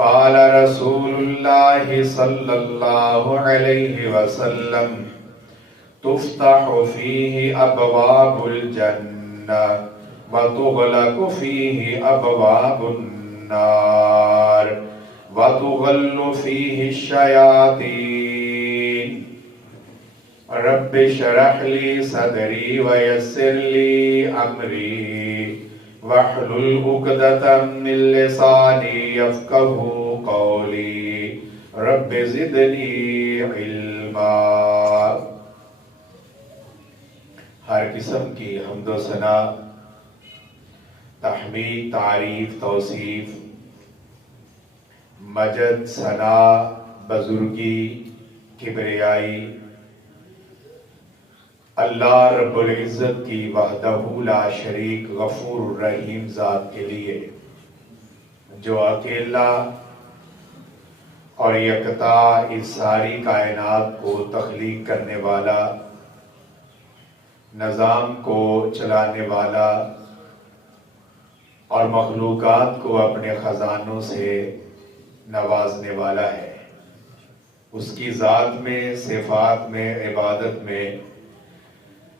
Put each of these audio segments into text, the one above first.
قال رسول اللہ صلی اللہ علیہ وسلم تفتح فیہ ابواب الجنہ وتغلق فیہ ابواب النار وتغل فیہ الشیاطین رب اشرح لی صدری ویسر لی امری واحلل عقدۃ من لسانی یفقہوا قولی رب زدنی علما۔ ہر قسم کی حمد و ثنا، تحمید، تعریف، توصیف، مجد، ثنا، بزرگی، کبریائی اللہ رب العزت کی وحدہ لا شریک غفور الرحیم ذات کے لیے، جو اکیلا اور یکتا اس ساری کائنات کو تخلیق کرنے والا، نظام کو چلانے والا اور مخلوقات کو اپنے خزانوں سے نوازنے والا ہے۔ اس کی ذات میں، صفات میں، عبادت میں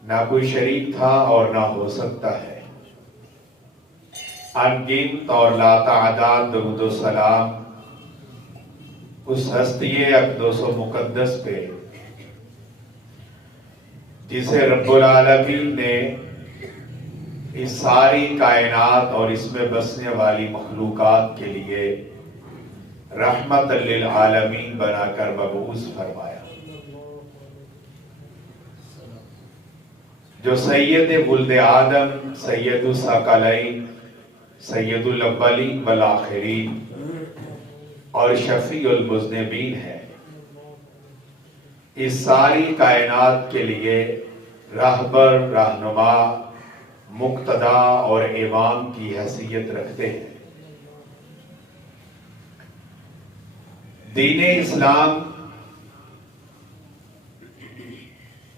نہ کوئی شریک تھا اور نہ ہو سکتا ہے۔ ان گنت اور لا تعداد درود و سلام اس ہستی اقدس و مقدس پہ جسے رب العالمین نے اس ساری کائنات اور اس میں بسنے والی مخلوقات کے لیے رحمت للعالمین بنا کر مبعوث فرمایا، جو سید ولد آدم، سید الثقلین، سید الاولین والآخرین اور شفیع المذنبین ہے، اس ساری کائنات کے لیے راہبر، رہنما، مقتدا اور امام کی حیثیت رکھتے ہیں۔ دین اسلام،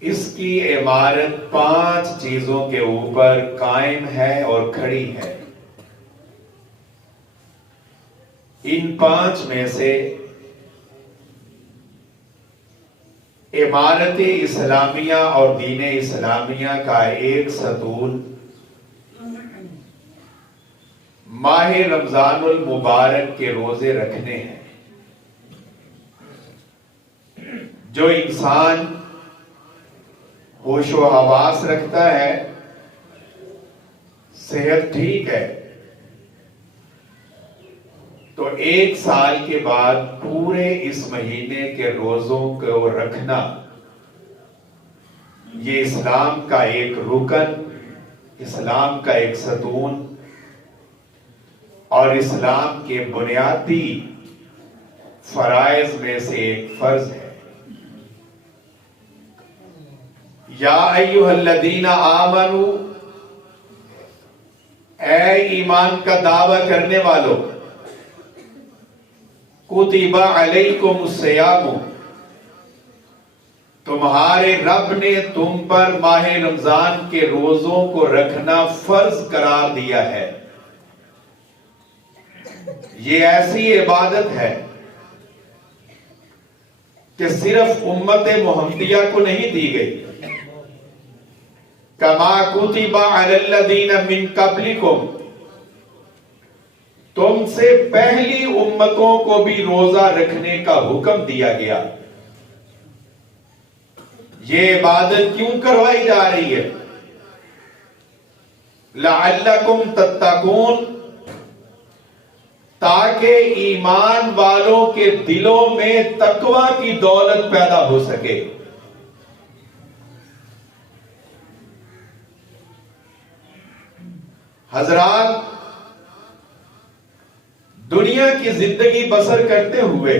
اس کی عمارت 5 چیزوں کے اوپر قائم ہے اور کھڑی ہے۔ ان 5 میں سے عمارت اسلامیہ اور دین اسلامیہ کا ایک ستون ماہ رمضان المبارک کے روزے رکھنے ہیں۔ جو انسان ہوش و حواس رکھتا ہے، صحت ٹھیک ہے، تو 1 سال کے بعد پورے اس مہینے کے روزوں کو رکھنا یہ اسلام کا ایک رکن، اسلام کا ایک ستون اور اسلام کے بنیادی فرائض میں سے ایک فرض ہے۔ یا ایھا الذین آمنو، اے ایمان کا دعویٰ کرنے والو، کتب علیکم الصیام، تمہارے رب نے تم پر ماہ رمضان کے روزوں کو رکھنا فرض قرار دیا ہے۔ یہ ایسی عبادت ہے کہ صرف امت محمدیہ کو نہیں دی گئی، کما کتب علی الذین من قبلکم، تم سے پہلی امتوں کو بھی روزہ رکھنے کا حکم دیا گیا۔ یہ عبادت کیوں کروائی جا رہی ہے؟ لعلکم تتقون، تاکہ ایمان والوں کے دلوں میں تقوی کی دولت پیدا ہو سکے۔ حضرات، دنیا کی زندگی بسر کرتے ہوئے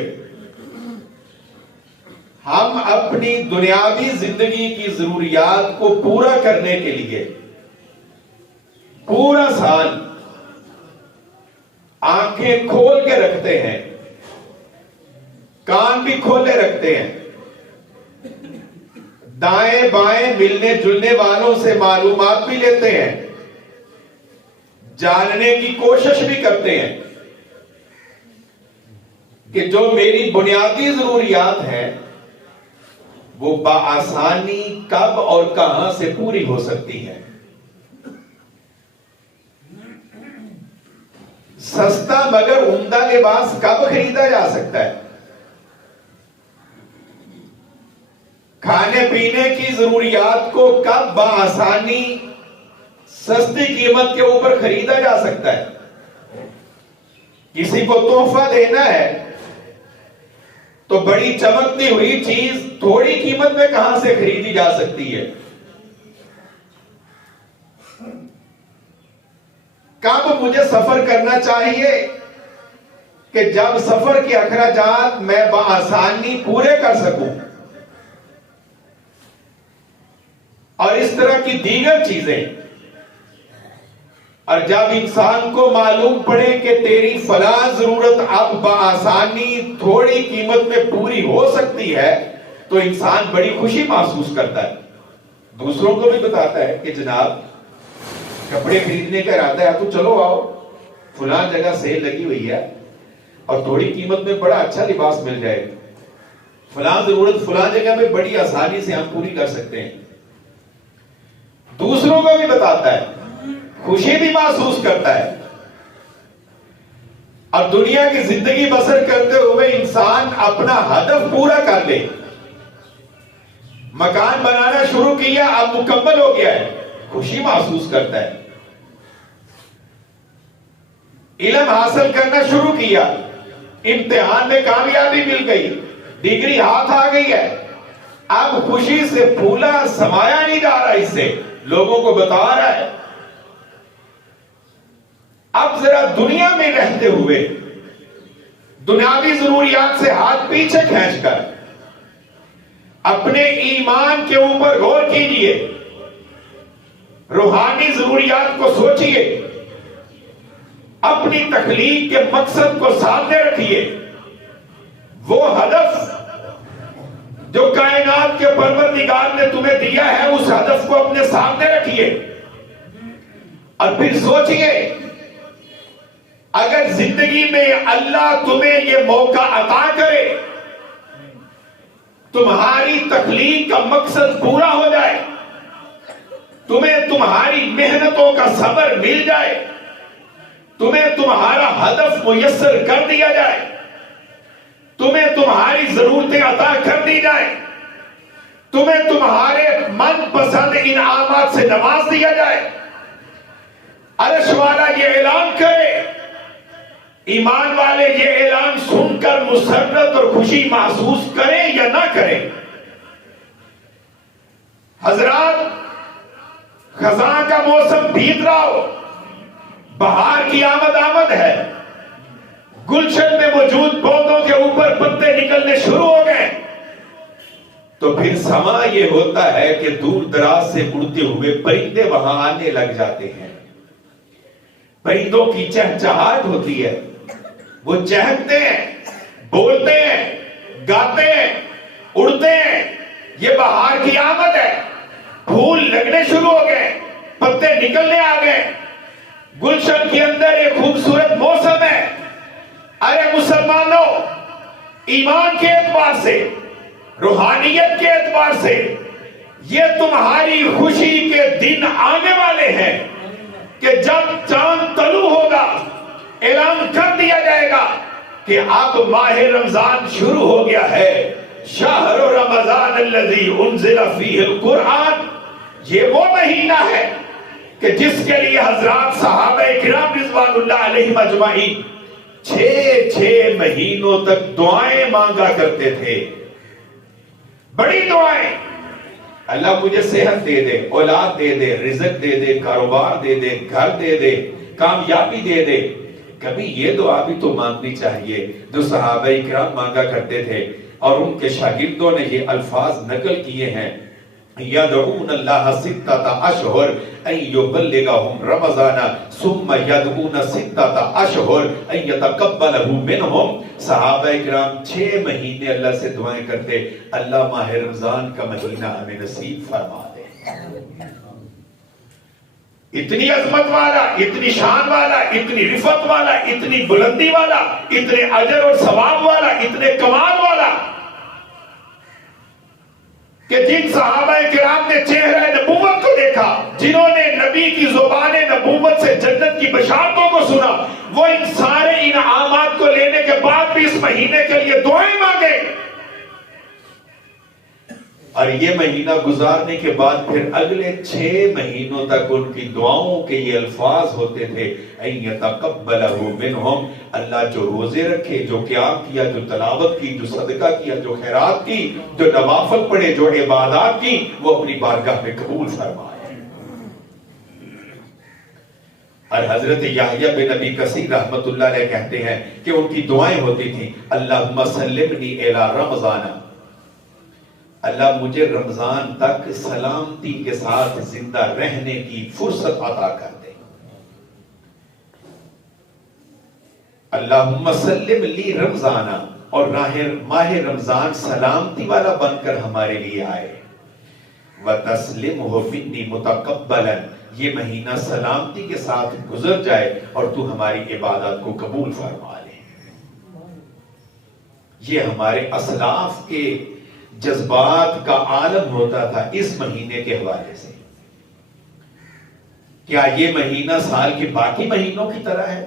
ہم اپنی دنیاوی زندگی کی ضروریات کو پورا کرنے کے لیے پورا سال آنکھیں کھول کے رکھتے ہیں، کان بھی کھولے رکھتے ہیں، دائیں بائیں ملنے جلنے والوں سے معلومات بھی لیتے ہیں، جاننے کی کوشش بھی کرتے ہیں، کہ جو میری بنیادی ضروریات ہیں وہ بآسانی کب اور کہاں سے پوری ہو سکتی ہے. سستا مگر عمدہ لباس کب خریدا جا سکتا ہے؟ کھانے پینے کی ضروریات کو کب بآسانی سستی قیمت کے اوپر خریدا جا سکتا ہے؟ کسی کو تحفہ دینا ہے تو بڑی چمکتی ہوئی چیز تھوڑی قیمت میں کہاں سے خریدی جا سکتی ہے؟ کب مجھے سفر کرنا چاہیے کہ جب سفر کے اخراجات میں بآسانی پورے کر سکوں، اور اس طرح کی دیگر چیزیں. اور جب انسان کو معلوم پڑے کہ تیری فلاں ضرورت اب بآسانی تھوڑی قیمت میں پوری ہو سکتی ہے تو انسان بڑی خوشی محسوس کرتا ہے. دوسروں کو بھی بتاتا ہے کہ جناب کپڑے خریدنے کا ارادہ ہے تو چلو آؤ، فلاں جگہ سیل لگی ہوئی ہے اور تھوڑی قیمت میں بڑا اچھا لباس مل جائے گا، فلاں ضرورت فلاں جگہ میں بڑی آسانی سے ہم پوری کر سکتے ہیں. دوسروں کو بھی بتاتا ہے، خوشی بھی محسوس کرتا ہے. اور دنیا کی زندگی بسر کرتے ہوئے انسان اپنا ہدف پورا کر لے. مکان بنانا شروع کیا، اب مکمل ہو گیا ہے، خوشی محسوس کرتا ہے. علم حاصل کرنا شروع کیا، امتحان میں کامیابی مل گئی، ڈگری ہاتھ آ گئی ہے، اب خوشی سے پھولا سمایا نہیں جا رہا، اس سے لوگوں کو بتا رہا ہے. اب ذرا دنیا میں رہتے ہوئے دنیاوی ضروریات سے ہاتھ پیچھے کھینچ کر اپنے ایمان کے اوپر غور کیجئے، روحانی ضروریات کو سوچئے، اپنی تخلیق کے مقصد کو سامنے رکھیے. وہ ہدف جو کائنات کے پروردگار نے تمہیں دیا ہے، اس ہدف کو اپنے سامنے رکھیے اور پھر سوچئے اگر زندگی میں اللہ تمہیں یہ موقع عطا کرے، تمہاری تخلیق کا مقصد پورا ہو جائے، تمہیں تمہاری محنتوں کا ثمر مل جائے، تمہیں تمہارا ہدف میسر کر دیا جائے، تمہیں تمہاری ضرورتیں عطا کر دی جائے، تمہیں تمہارے من پسند انعامات سے نواز دیا جائے، عرش والا یہ اعلان کرے، ایمان والے یہ اعلان سن کر مسرت اور خوشی محسوس کریں یا نہ کریں؟ حضرات، خزاں کا موسم بیت رہا ہو، بہار کی آمد ہے، گلشن میں موجود پودوں کے اوپر پتے نکلنے شروع ہو گئے، تو پھر سما یہ ہوتا ہے کہ دور دراز سے اڑتے ہوئے پرندے وہاں آنے لگ جاتے ہیں. پرندوں کی چہچہاہٹ ہوتی ہے، وہ چہکتے ہیں، بولتے ہیں، گاتے ہیں، اڑتے ہیں. یہ بہار کی آمد ہے، پھول لگنے شروع ہو گئے، پتے نکلنے آ گئے، گلشن کے اندر ایک خوبصورت موسم ہے. ارے مسلمانوں، ایمان کے اعتبار سے، روحانیت کے اعتبار سے یہ تمہاری خوشی کے دن آنے والے ہیں کہ جب چاند طلوع ہوگا، اعلان کر دیا جائے گا کہ اب ماہ رمضان شروع ہو گیا ہے. شہر رمضان الذی انزل فیہ القرآن، یہ وہ مہینہ ہے کہ جس کے لیے حضرات صحابہ کرام رضوان اللہ علیہم اجمعین 6 مہینوں تک دعائیں مانگا کرتے تھے، بڑی دعائیں. اللہ مجھے صحت دے دے، اولاد دے دے، رزق دے دے، کاروبار دے دے، گھر دے دے، کامیابی دے دے. کبھی یہ دعا بھی تو مانگنی چاہیے جو صحابہ کرام مانگا کرتے تھے. اور ان کے شاگردوں نے یہ الفاظ نقل کیے ہیں، یدعون اللہ 6 اشہر ان یبلغہم رمضان ثم یدعون 6 اشہر ان یتقبلہ منہم. صحابہ کرام 6 مہینے اللہ سے دعائیں کرتے، اللہ ماہ رمضان کا مہینہ ہمیں نصیب فرما دے. اتنی عظمت والا، اتنی شان والا، اتنی رفت والا، اتنی بلندی والا، اتنے اجر اور ثواب والا، اتنے کمال والا کہ جن صحابہ کرام نے چہرہ نبوت کو دیکھا، جنہوں نے نبی کی زبان نبوت سے جنت کی بشارتوں کو سنا، وہ ان سارے انعامات کو لینے کے بعد بھی اس مہینے کے لیے دعائیں مانگے، اور یہ مہینہ گزارنے کے بعد پھر اگلے 6 مہینوں تک ان کی دعاؤں کے یہ الفاظ ہوتے تھے، اَن يَتَقَبَّلَهُ مِنْهُمْ، اللہ جو روزے رکھے، جو قیام کیا، جو تلاوت کی، جو صدقہ کیا، جو خیرات کی، جو نوافل پڑھے، جو عبادات کی، وہ اپنی بارگاہ میں قبول فرمائے۔ اور حضرت یحییٰ بن ابی کثیر رحمت اللہ علیہ کہتے ہیں کہ ان کی دعائیں ہوتی تھیں، اللہم سلمنی الی رمضان، اللہ مجھے رمضان تک سلامتی کے ساتھ زندہ رہنے کی فرصت عطا کر دے، اللہم سلم لی رمضان، اور ماہ رمضان سلامتی والا بن کر ہمارے لیے آئے، وَتَسْلِمْهُ مِنِّي مُتَقَبَّلًا، یہ مہینہ سلامتی کے ساتھ گزر جائے اور تو ہماری عبادات کو قبول فرما لے۔ یہ ہمارے اسلاف کے جذبات کا عالم ہوتا تھا اس مہینے کے حوالے سے۔ کیا یہ مہینہ سال کے باقی مہینوں کی طرح ہے؟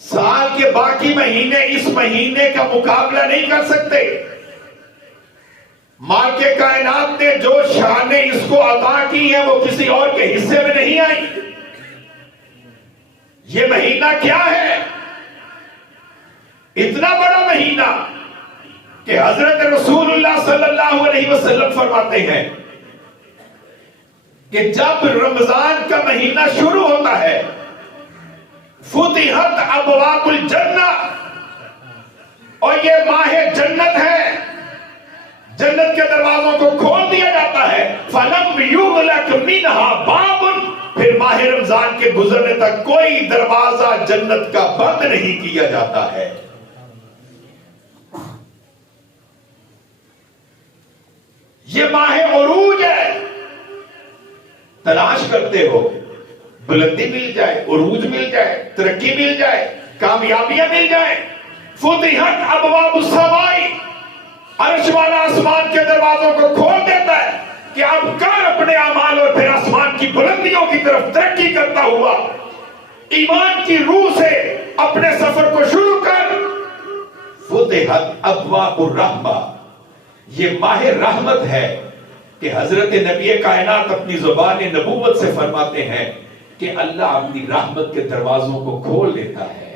سال کے باقی مہینے اس مہینے کا مقابلہ نہیں کر سکتے۔ مالک کائنات نے جو شانیں اس کو عطا کی ہیں وہ کسی اور کے حصے میں نہیں آئی۔ یہ مہینہ کیا ہے؟ اتنا بڑا مہینہ کہ حضرت رسول اللہ صلی اللہ علیہ وسلم فرماتے ہیں کہ جب رمضان کا مہینہ شروع ہوتا ہے، فتحت ابواب الجنہ، اور یہ ماہ جنت ہے، جنت کے دروازوں کو کھول دیا جاتا ہے، فَلَمْ يُغْلَقْ مِنْهَا بَابٌ، پھر ماہ رمضان کے گزرنے تک کوئی دروازہ جنت کا بند نہیں کیا جاتا ہے۔ یہ ماہ عروج ہے، تلاش کرتے ہو بلندی مل جائے، عروج مل جائے، ترقی مل جائے، کامیابیاں مل جائیں، فتحت ابواب السماء، عرش والا آسمان کے دروازوں کو کھول دیتا ہے کہ اب کر اپنے اعمال اور پھر آسمان کی بلندیوں کی طرف ترقی کرتا ہوا ایمان کی روح سے اپنے سفر کو شروع کر۔ فتحت ابواب الرحمہ، یہ ماہ رحمت ہے کہ حضرت نبی کائنات اپنی زبان نبوت سے فرماتے ہیں کہ اللہ اپنی رحمت کے دروازوں کو کھول دیتا ہے۔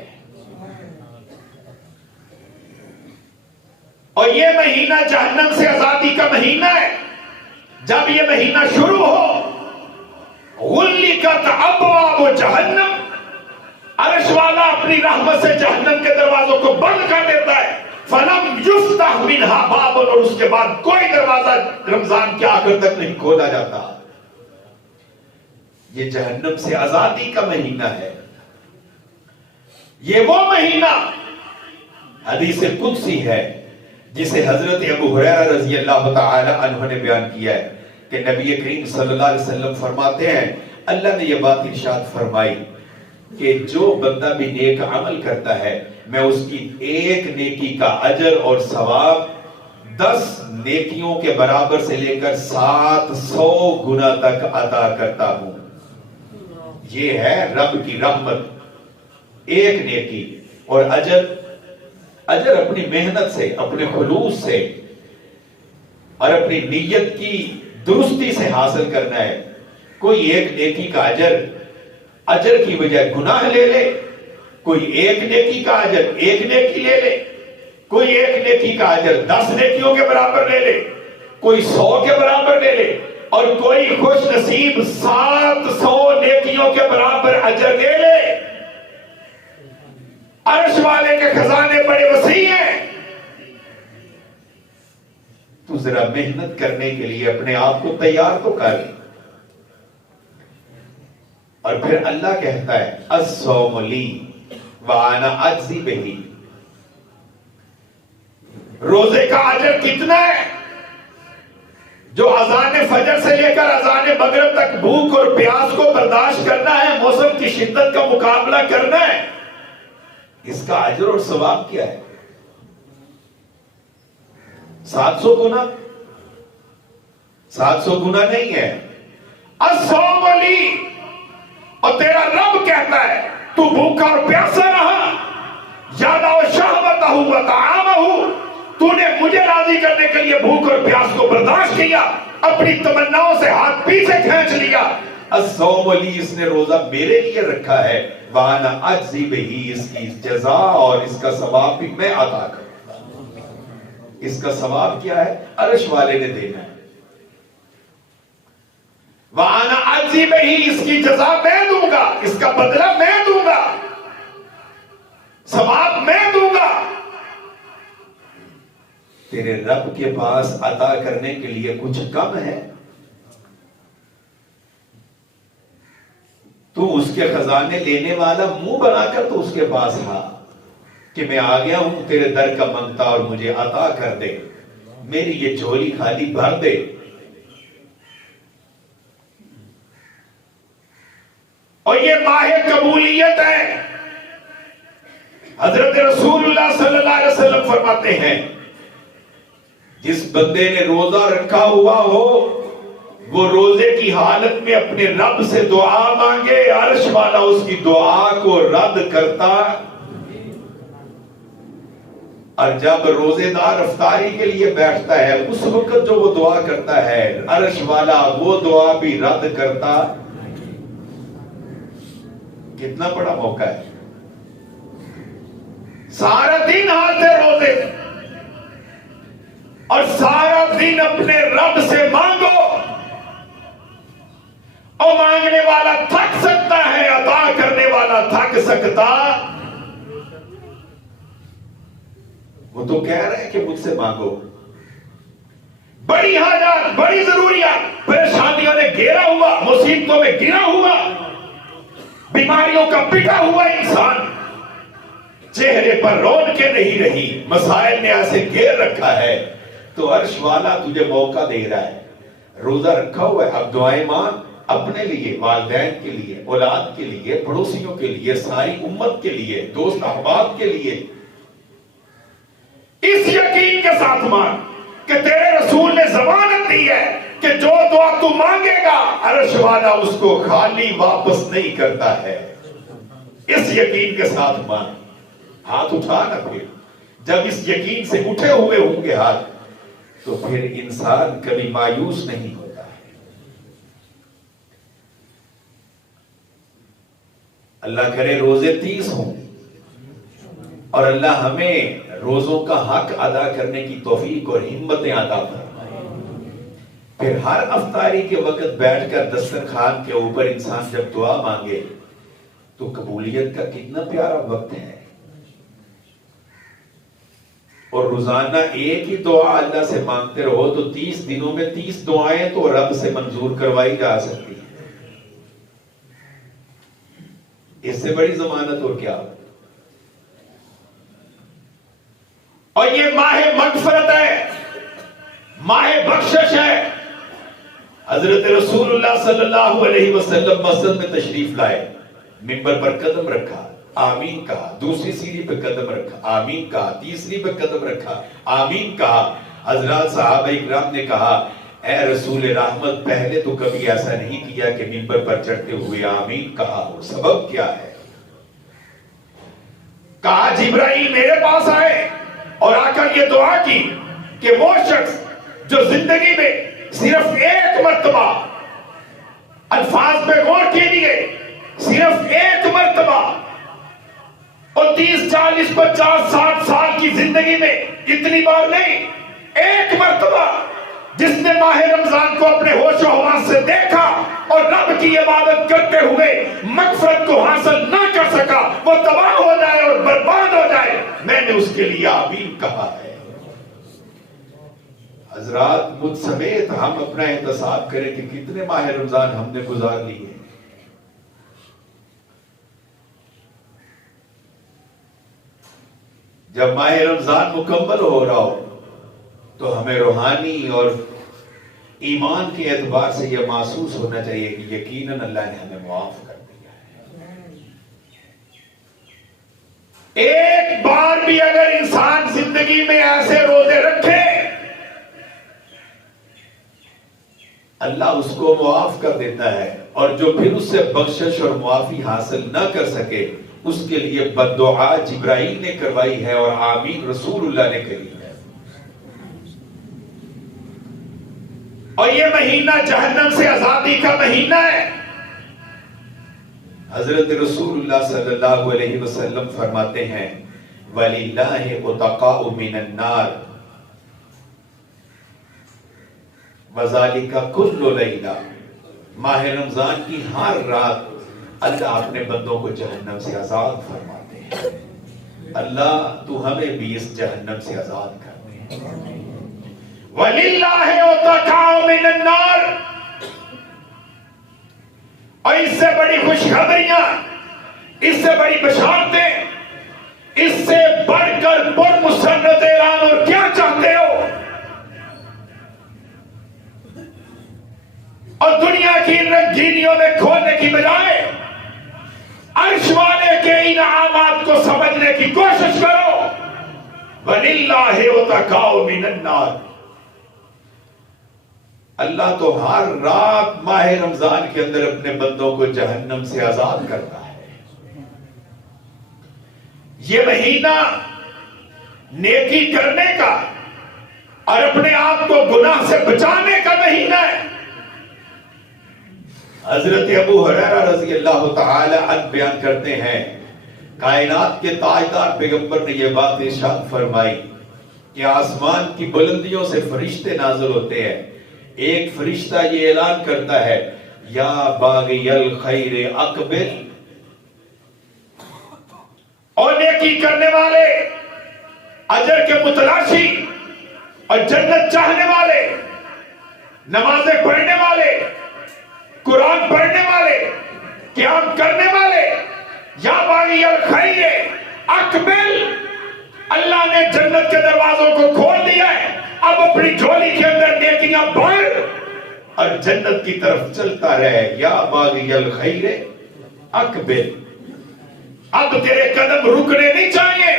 اور یہ مہینہ جہنم سے آزادی کا مہینہ ہے۔ جب یہ مہینہ شروع ہو، غلقت ابواب جہنم، عرش والا اپنی رحمت سے جہنم کے دروازوں کو بند کر دیتا ہے، فَلَمْ يُفْتَحْ مِنْهَا بَابٌ، اور اس کے بعد کوئی دروازہ رمضان کے آخر تک نہیں کھولا جاتا۔ یہ جہنم سے آزادی کا مہینہ ہے۔ یہ وہ مہینہ حدیث قدسی ہے جسے حضرت ابو ہریرہ رضی اللہ تعالی عنہ نے بیان کیا ہے کہ نبی کریم صلی اللہ علیہ وسلم فرماتے ہیں، اللہ نے یہ بات ارشاد فرمائی کہ جو بندہ بھی نیک عمل کرتا ہے، میں اس کی ایک نیکی کا اجر اور ثواب 10 نیکیوں کے برابر سے لے کر 700 گنا تک عطا کرتا ہوں۔ یہ ہے رب کی رحمت، ایک نیکی اور اجر اپنی محنت سے، اپنے خلوص سے اور اپنی نیت کی درستی سے حاصل کرنا ہے۔ کوئی ایک نیکی کا اجر کی بجائے گناہ لے لے، کوئی ایک نیکی کا اجر ایک نیکی لے لے، کوئی ایک نیکی کا اجر 10 نیکیوں کے برابر لے لے، کوئی 100 کے برابر لے لے، اور کوئی خوش نصیب 700 نیکیوں کے برابر اجر لے لے۔ عرش والے کے خزانے بڑے وسیع ہیں۔ تو ذرا محنت کرنے کے لیے اپنے آپ کو تیار تو کر۔ اور پھر اللہ کہتا ہے الصوم لی وانا اجزی بہ، روزے کا اجر کتنا ہے؟ جو اذان فجر سے لے کر اذان مغرب تک بھوک اور پیاس کو برداشت کرنا ہے، موسم کی شدت کا مقابلہ کرنا ہے، اس کا اجر اور ثواب کیا ہے؟ 700 گنا؟ 700 گنا نہیں ہے. الصوم لی، اور تیرا رب کہتا ہے تو بھوکا اور پیاسا رہا، یادا و شہوتہ و طعامہ، تو نے مجھے راضی کرنے کے لیے بھوک اور پیاس کو برداشت کیا، اپنی تمناؤں سے ہاتھ پیچھے کھینچ لیا. الصوم لی، اس نے روزہ میرے لیے رکھا ہے، وانا اجزی بہی، اس کی جزا اور اس کا ثواب بھی میں عطا کروں. اس کا ثواب کیا ہے؟ عرش والے نے دینا ہے. وانا اجزی بہی، اس کی جزا میں دوں گا، اس کا بدلہ میں دوں گا، ثواب میں دوں گا. تیرے رب کے پاس عطا کرنے کے لیے کچھ کم ہے؟ تو اس کے خزانے لینے والا منہ بنا کر تو اس کے پاس آ کہ میں آ گیا ہوں تیرے در کا منگتا اور مجھے عطا کر دے، میری یہ جھولی خالی بھر دے. اور یہ ماہ قبولیت ہے. حضرت رسول اللہ صلی اللہ علیہ وسلم فرماتے ہیں جس بندے نے روزہ رکھا ہوا ہو، وہ روزے کی حالت میں اپنے رب سے دعا مانگے، عرش والا اس کی دعا کو رد کرتا. اور جب روزے دار افطاری کے لیے بیٹھتا ہے، اس وقت جو وہ دعا کرتا ہے، عرش والا وہ دعا بھی رد کرتا. کتنا بڑا موقع ہے. سارا دن ہاتھ روزے اور سارا دن اپنے رب سے مانگو، اور مانگنے والا تھک سکتا ہے، عطا کرنے والا تھک سکتا. وہ تو کہہ رہے ہیں کہ مجھ سے مانگو. بڑی حاجات، بڑی ضروریات، پریشانیوں نے گھیرا ہوا، مصیبتوں میں گرا ہوا، بیماریوں کا پٹا ہوا انسان، چہرے پر رونقیں نہیں رہی، مسائل نے ایسے گھیر رکھا ہے، تو عرش والا تجھے موقع دے رہا ہے. روزہ رکھا ہوا ہے، اب دعائیں مانگ، اپنے لیے، والدین کے لیے، اولاد کے لیے، پڑوسیوں کے لیے، ساری امت کے لیے، دوست احباب کے لیے. اس یقین کے ساتھ مانگ کہ تیرے رسول نے ضمانت دی ہے کہ جو دعا تو مانگے گا، عرش والا اس کو خالی واپس نہیں کرتا ہے. اس یقین کے ساتھ مانگ. ہاتھ اٹھانا. پھر جب اس یقین سے اٹھے ہوئے ہوں گے ہاتھ، تو پھر انسان کبھی مایوس نہیں ہوتا ہے. اللہ کرے روزے 30 ہوں، اور اللہ ہمیں روزوں کا حق ادا کرنے کی توفیق اور ہمتیں عطا فرمائے. پھر ہر افطاری کے وقت بیٹھ کر دسترخوان کے اوپر انسان جب دعا مانگے تو قبولیت کا کتنا پیارا وقت ہے. اور روزانہ ایک ہی دعا اللہ سے مانگتے رہو تو 30 دنوں میں 30 دعائیں تو رب سے منظور کروائی جا سکتی ہیں. اس سے بڑی ضمانت اور کیا ہو. اور یہ ماہ مغفرت ہے، ماہ بخشش ہے. حضرت رسول اللہ صلی اللہ علیہ وسلم مسجد میں تشریف لائے، منبر پر قدم رکھا، آمین کہا، دوسری سیڑھی پہ قدم رکھا، آمین کہا، تیسری پہ قدم رکھا، آمین کہا. حضرات صحابہ اکرام نے کہا اے رسول رحمت، پہلے تو کبھی ایسا نہیں کیا کہ منبر پر چڑھتے ہوئے آمین کہا ہو، سبب کیا ہے؟ کہا جبرائیل میرے پاس آئے اور آ کر یہ دعا کی کہ وہ شخص جو زندگی میں صرف ایک مرتبہ، الفاظ پہ غور کیجیے، صرف ایک مرتبہ، اور 30 40 50 60 سال کی زندگی میں اتنی بار نہیں، ایک مرتبہ جس نے ماہ رمضان کو اپنے ہوش و حواس سے دیکھا اور رب کی عبادت کرتے ہوئے مغفرت کو حاصل نہ کر سکا، وہ تباہ ہو جائے اور برباد ہو جائے، میں نے اس کے لیے آمین کہا ہے. حضرات مجھ سمیت ہم اپنا احتساب کریں کہ کتنے ماہ رمضان ہم نے گزار لیے. جب ماہ رمضان مکمل ہو رہا ہو تو ہمیں روحانی اور ایمان کے اعتبار سے یہ محسوس ہونا چاہیے کہ یقیناً اللہ نے ہمیں معاف کر دیا ہے۔ ایک بار بھی اگر انسان زندگی میں ایسے روزے رکھے اللہ اس کو معاف کر دیتا ہے، اور جو پھر اس سے بخشش اور معافی حاصل نہ کر سکے اس کے لیے بد دعا جبرائیل نے کروائی ہے اور آمین رسول اللہ نے کہی ہے۔ اور یہ مہینہ جہنم سے آزادی کا مہینہ ہے۔ حضرت رسول اللہ صلی اللہ علیہ وسلم فرماتے ہیں وَلِلَّهِ عُتَقَاءُ مِنَ النَّارِ وَذَلِكَ كُلُّ لَيْلَةٍ، ماہ رمضان کی ہر رات اللہ اپنے بندوں کو جہنم سے آزاد فرماتے ہیں۔ اللہ تو ہمیں بھی اس جہنم سے آزاد کر دے۔ وَلِلَّهِ عُتَقَاءُ مِنَ النَّارِ، اور اس سے بڑی خوشخبریاں، اس سے بڑی بشارتیں، اس سے بڑھ کر پر مسرت اعلان اور کیا چاہتے ہو؟ اور دنیا کی رنگینیوں میں کھونے کی بجائے عرش والے کے انعامات کو سمجھنے کی کوشش کرو۔ وَلِلَّهِ عُتَقَاءُ مِنَ النَّارِ، اللہ تو ہر رات ماہ رمضان کے اندر اپنے بندوں کو جہنم سے آزاد کرتا ہے۔ یہ مہینہ نیکی کرنے کا اور اپنے آپ کو گناہ سے بچانے کا مہینہ ہے۔ حضرت ابو ہریرہ رضی اللہ تعالی عنہ بیان کرتے ہیں کائنات کے تاجدار پیغمبر نے یہ بات ارشاد فرمائی کہ آسمان کی بلندیوں سے فرشتے نازل ہوتے ہیں، ایک فرشتہ یہ اعلان کرتا ہے یا باغی الخیر اقبل، اور نیکی کرنے والے، اجر کے متلاشی اور جنت چاہنے والے، نمازیں پڑھنے والے، قرآن پڑھنے والے، قیام کرنے والے، یا باغی الخیر اقبل، اللہ نے جنت کے دروازوں کو کھول دیا ہے، اب اپنی جھولی کے اندر نیکیاں بھر اور جنت کی طرف چلتا رہے۔ یا باغی الخیر اقبل، اب تیرے قدم رکنے نہیں چاہیے،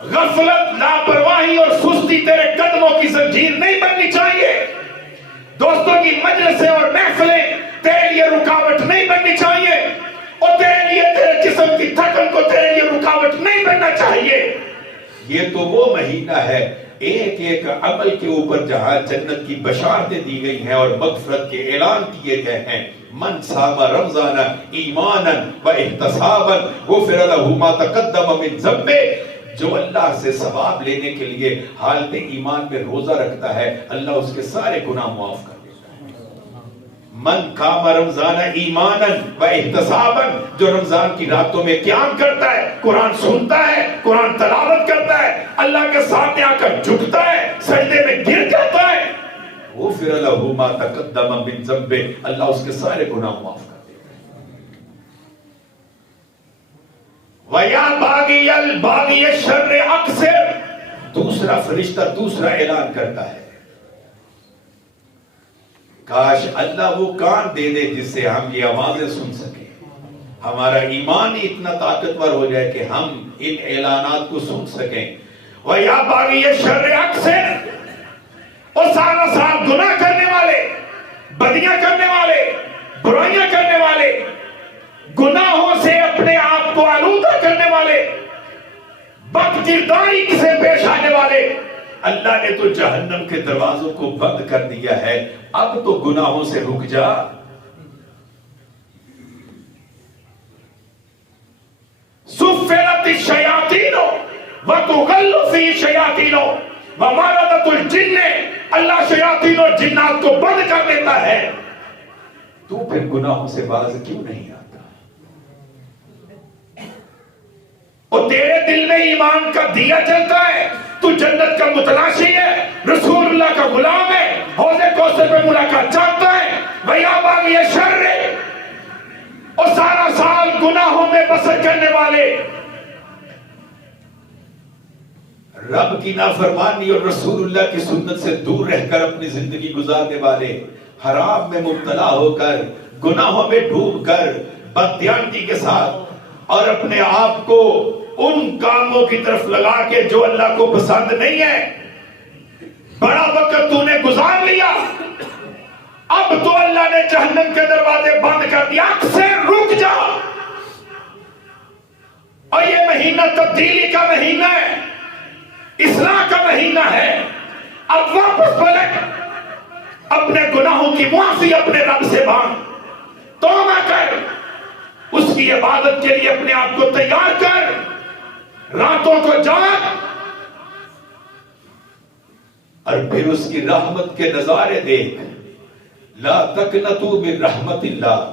غفلت، لاپرواہی اور سستی تیرے قدموں کی زنجیر نہیں بننی چاہیے، دوستوں کی مجلسیں اور محفلیں تیرے لیے رکاوٹ نہیں بننی چاہیے، اور تیرے لیے تیرے جسم کی تھکن کو تیرے لیے رکاوٹ نہیں بننا چاہیے۔ یہ تو وہ مہینہ ہے ایک ایک عمل کے اوپر جہاں جنت کی بشارتیں دی گئی ہیں اور مغفرت کے اعلان کیے گئے ہیں۔ من صام رمضان ایمانا و احتسابا غفر له ما تقدم من ذنبه، جو اللہ سے ثواب لینے کے لیے حالت ایمان میں روزہ رکھتا ہے اللہ اس کے سارے گناہ معاف کر دیتا ہے۔ من قام رمضان ایمانا و احتسابا، جو رمضان کی راتوں میں قیام کرتا ہے، قرآن سنتا ہے، قرآن تلاوت کرتا ہے، اللہ کے سامنے آ کر جھکتا ہے، سجدے میں گر جاتا ہے، غفر له ما تقدم من ذنبه، اللہ اس کے سارے گناہ معاف کر دیتا ہے۔ وَيَا بَاغِيَ الْبَاغِيَ الشَّرِّ أَقْصِرْ، دوسرا فرشتہ دوسرا اعلان کرتا ہے کاش اللہ وہ کان دے دے جس سے ہم یہ آوازیں سن سکیں، ہمارا ایمان ہی اتنا طاقتور ہو جائے کہ ہم ان اعلانات کو سن سکیں۔ وَيَا بَاغِيَ الشَّرِّ أَقْصِرْ، اور سارا سال گناہ کرنے والے، بدیاں کرنے والے، برائیاں کرنے والے، گناہوں سے اپنے آپ کو آلودہ کرنے والے، بد کرداری سے پیش آنے والے، اللہ نے تو جہنم کے دروازوں کو بند کر دیا ہے، اب تو گناہوں سے رک جا۔ سفلت الشیاطین وتغل فی الشیاطین ومردۃ الجن، اللہ شیاطین اور جنات کو بند کر دیتا ہے، تو پھر گناہوں سے باز کیوں نہیں آتا؟ اور تیرے دل میں ایمان کا دیا جلتا ہے، تو جنت کا متلاشی ہے، رسول اللہ کا غلام ہے، حوض کوثر پہ ملاقات چاہتا ہے۔ وَيَا بَاغِيَ الشَّرِّ، اور سارا سال گناہوں میں بسر کرنے والے، رب کی نافرمانی اور رسول اللہ کی سنت سے دور رہ کر اپنی زندگی گزارنے والے، حرام میں مبتلا ہو کر، گناہوں میں ڈوب کر، بددیانتی کے ساتھ اور اپنے آپ کو ان کاموں کی طرف لگا کے جو اللہ کو پسند نہیں ہے، بڑا وقت تو نے گزار لیا، اب تو اللہ نے جہنم کے دروازے بند کر دیا، اب سے رک جا۔ اور یہ مہینہ تبدیلی کا مہینہ ہے، اصلاح کا مہینہ ہے، اب واپس پلٹ، اپنے گناہوں کی معافی اپنے رب سے مانگ، توبہ کر، اس کی عبادت کے لیے اپنے آپ کو تیار کر، راتوں کو جاگ، اور پھر اس کی رحمت کے نظارے دیکھ۔ لا تقنطوا من رحمت اللہ،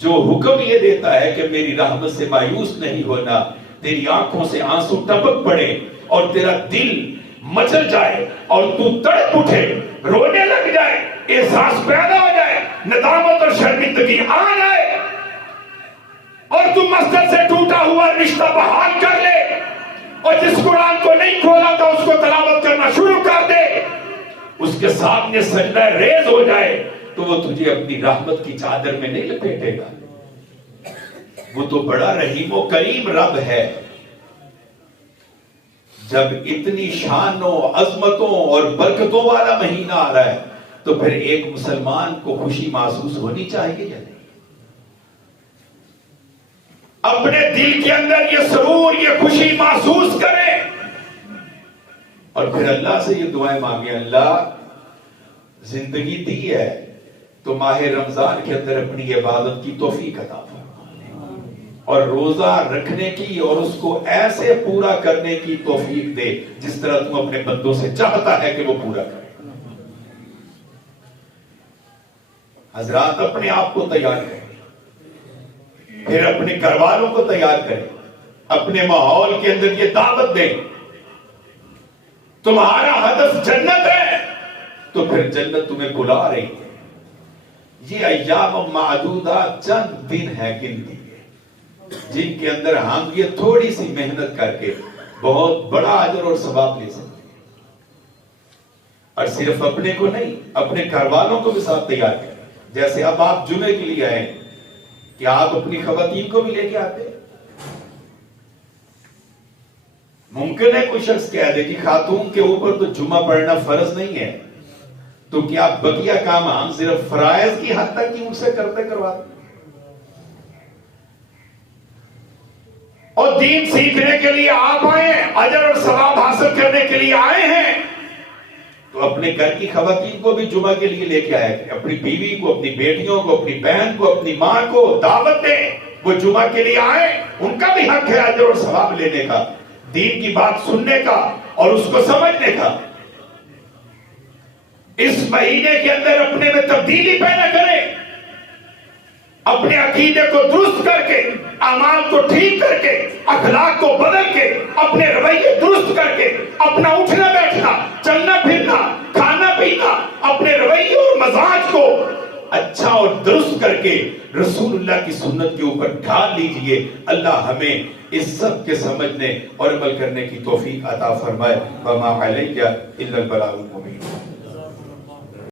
جو حکم یہ دیتا ہے کہ میری رحمت سے مایوس نہیں ہونا، تیری آنکھوں سے آنسو ٹپک پڑے اور تیرا دل مچل جائے اور تو تڑپ اٹھے، رونے لگ جائے، احساس پیدا ہو جائے، ندامت اور شرمندگی آ جائے، اور تو مسجد سے ٹوٹا ہوا رشتہ بحال کر لے، اور جس قرآن کو نہیں کھولا تھا اس کو تلاوت کرنا شروع کر دے، اس کے سامنے سجدہ ریز ہو جائے، تو وہ تجھے اپنی رحمت کی چادر میں نہیں لپیٹے گا۔ وہ تو بڑا رحیم و کریم رب ہے۔ جب اتنی شانوں، عظمتوں اور برکتوں والا مہینہ آ رہا ہے تو پھر ایک مسلمان کو خوشی محسوس ہونی چاہیے یا نہیں؟ اپنے دل کے اندر یہ سرور، یہ خوشی محسوس کریں، اور پھر اللہ سے یہ دعائیں مانگیں، اللہ زندگی دی ہے تو ماہ رمضان کے اندر اپنی عبادت کی توفیق عطا فرما، اور روزہ رکھنے کی اور اس کو ایسے پورا کرنے کی توفیق دے جس طرح تم اپنے بندوں سے چاہتا ہے کہ وہ پورا کرے۔ حضرات اپنے آپ کو تیار کریں، پھر اپنے گھر والوں کو تیار کریں، اپنے ماحول کے اندر یہ دعوت دیں، تمہارا ہدف جنت ہے تو پھر جنت تمہیں بلا رہی ہے۔ یہ ایام معدودات چند دن ہے گنتی ہے، جن کے اندر ہم یہ تھوڑی سی محنت کر کے بہت بڑا اجر اور ثواب لے سکتے ہیں، اور صرف اپنے کو نہیں، اپنے گھر والوں کو بھی ساتھ تیار کریں۔ جیسے اب آپ جمعے کے لیے آئے، کہ آپ اپنی خواتین کو بھی لے کے آتے؟ ممکن ہے کوئی شخص کہہ دے کہ خاتون کے اوپر تو جمعہ پڑھنا فرض نہیں ہے، تو کیا بقیہ کام ہم صرف فرائض کی حد تک ہی ان سے کرتے کرواتے؟ اور دین سیکھنے کے لیے آپ آئے ہیں، اجر اور ثواب حاصل کرنے کے لیے آئے ہیں، تو اپنے گھر کی خواتین کو بھی جمعہ کے لیے لے کے آئے، اپنی بیوی کو، اپنی بیٹیوں کو، اپنی بہن کو، اپنی ماں کو دعوت دیں، وہ جمعہ کے لیے آئے، ان کا بھی حق ہے اجر اور ثواب لینے کا، دین کی بات سننے کا اور اس کو سمجھنے کا۔ اس مہینے کے اندر اپنے میں تبدیلی پیدا کریں، اپنے عقیدے کو درست کر کے، اعمال کو ٹھیک کر کے، اخلاق کو بدل کے، اپنے رویے درست کر کے، اپنا اٹھنا بیٹھنا، چلنا پھرنا، کھانا پینا، اپنے رویے اور مزاج کو اچھا اور درست کر کے رسول اللہ کی سنت کے اوپر ڈھال لیجئے۔ اللہ ہمیں اس سب کے سمجھنے اور عمل کرنے کی توفیق عطا فرمائے۔ وما علیک الا البلاغ المبین۔